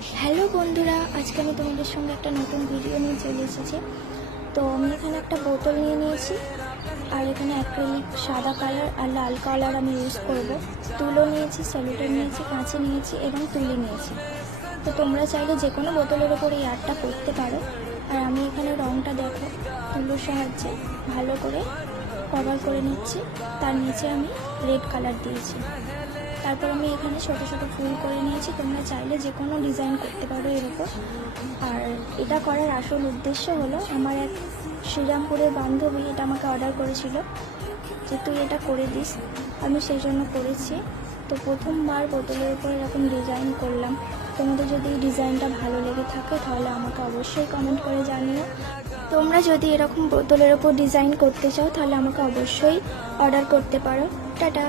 Hello বন্ধুরা, আজকে আমি তোমাদের সঙ্গে একটা নতুন ভিডিও নিয়ে চলে এসেছি। তো আমি এখানে একটা বোতল নিয়ে নিয়েছি, আর এখানে অ্যাক্রিলিক সাদা কালার আর লাল কালার আমি ইউজ করব। তুলো নিয়েছি, সেলোটেপ নিয়েছি, কাঁচি নিয়েছি এবং তুলি নিয়েছি। তো তোমরা চাইলে যে কোনো বোতলের ওপর এই আর্টটা করতে পারো। আর আমি এখানে রঙটা দেখো তুলোর সাহায্যে ভালো করে কভার করে নিচ্ছি। তার নিচে আমি রেড কালার দিয়েছি। তারপর আমি এখানে ছোটো ছোটো ফুল করে নিয়েছি। তোমরা চাইলে যে কোনো ডিজাইন করতে পারো এর উপর। আর এটা করার আসল উদ্দেশ্য হলো, আমার এক শ্রীরামপুরের বান্ধবী এটা আমাকে অর্ডার করেছিল যে তুই এটা করে দিস। আমি সেই জন্য করেছি। তো প্রথমবার বোতলের উপর এরকম ডিজাইন করলাম। তোমাদের যদি এই ডিজাইনটা ভালো লেগে থাকে তাহলে আমাকে অবশ্যই কমেন্ট করে জানিও। তোমরা যদি এরকম বোতলের ওপর ডিজাইন করতে চাও তাহলে আমাকে অবশ্যই অর্ডার করতে পারো। টাটা।